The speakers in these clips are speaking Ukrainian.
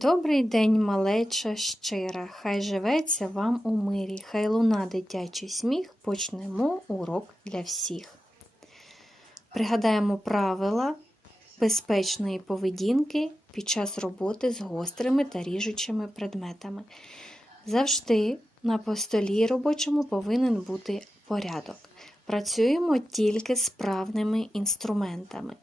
Добрий день, малеча щира, хай живеться вам у мирі, хай луна дитячий сміх, почнемо урок для всіх. Пригадаємо правила безпечної поведінки під час роботи з гострими та ріжучими предметами. Завжди на постолі робочому повинен бути порядок. Працюємо тільки з правними інструментами.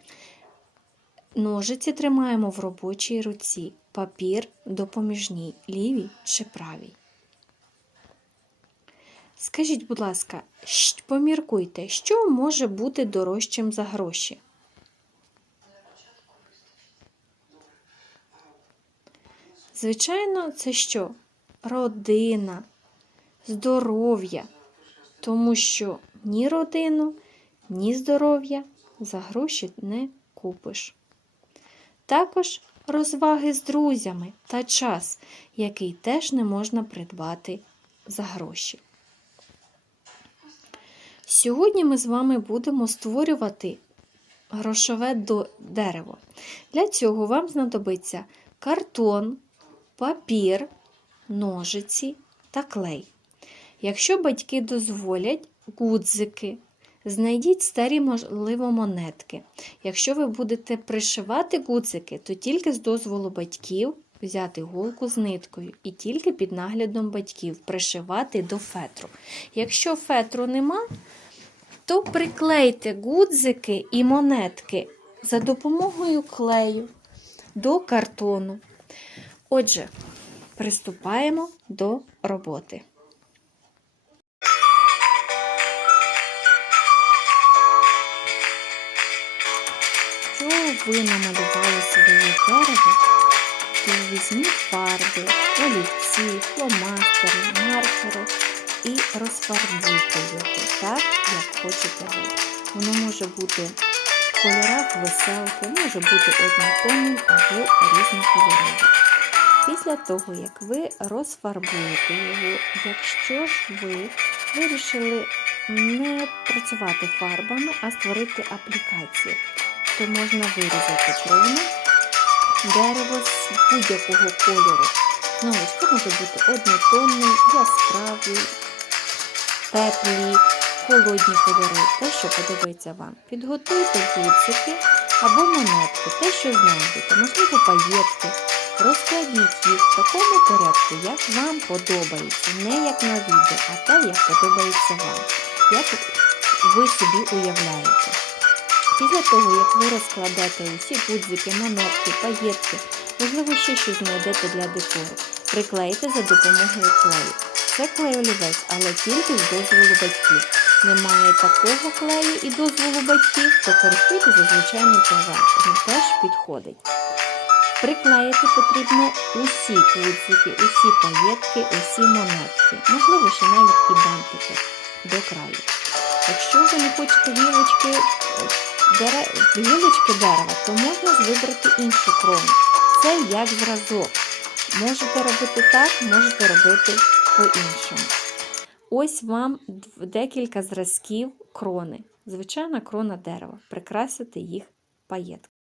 Ножиці тримаємо в робочій руці, папір допоміжній, лівій чи правій. Скажіть, будь ласка, поміркуйте, що може бути дорожчим за гроші? Звичайно, це що? Родина, здоров'я. Тому що ні родину, ні здоров'я за гроші не купиш. Також розваги з друзями та час, який теж не можна придбати за гроші. Сьогодні ми з вами будемо створювати грошове дерево. Для цього вам знадобиться картон, папір, ножиці та клей. Якщо батьки дозволять, гудзики, знайдіть старі, можливо, монетки. Якщо ви будете пришивати гудзики, то тільки з дозволу батьків взяти голку з ниткою і тільки під наглядом батьків пришивати до фетру. Якщо фетру нема, то приклейте гудзики і монетки за допомогою клею до картону. Отже, приступаємо до роботи. Ви намалювали своє дерево, то візьміть фарби, олівці, фломастери, маркери і розфарбуйте його так, як хочете ви. Воно може бути в кольорах веселки, може бути однотонним або різнокольоровим. Після того, як ви розфарбуєте його, якщо ж ви вирішили не працювати фарбами, а створити аплікацію, то можна вирізати крону дерево з будь-якого кольору. Знову ж це може бути однотонний, яскравий, теплі, холодні кольори, те, що подобається вам. Підготуйте гудзики або монетки, те, що знайдете, можливо, паєтки. Розкладіть їх в такому порядку, як вам подобається, не як на відео, а те, як подобається вам, як ви собі уявляєте. Після того, як ви розкладете усі гудзики, монетки, паєтки, можливо, ще щось знайдете для декору, приклейте за допомогою клею. Це клей олівець, але тільки з дозволу батьків. Немає такого клею і дозволу батьків, то користуйтесь звичайним пожар. Він теж підходить. Приклеїти потрібно усі гудзики, усі паєтки, усі монетки, можливо, ще навіть і бантики до краю. Якщо ви не хочете гілочки. Гілочки дерева, то можна вибрати іншу крону. Це як зразок. Можете робити так, можете робити по-іншому. Ось вам декілька зразків крони. Звичайна крона дерева. Прикрасити їх паєтками.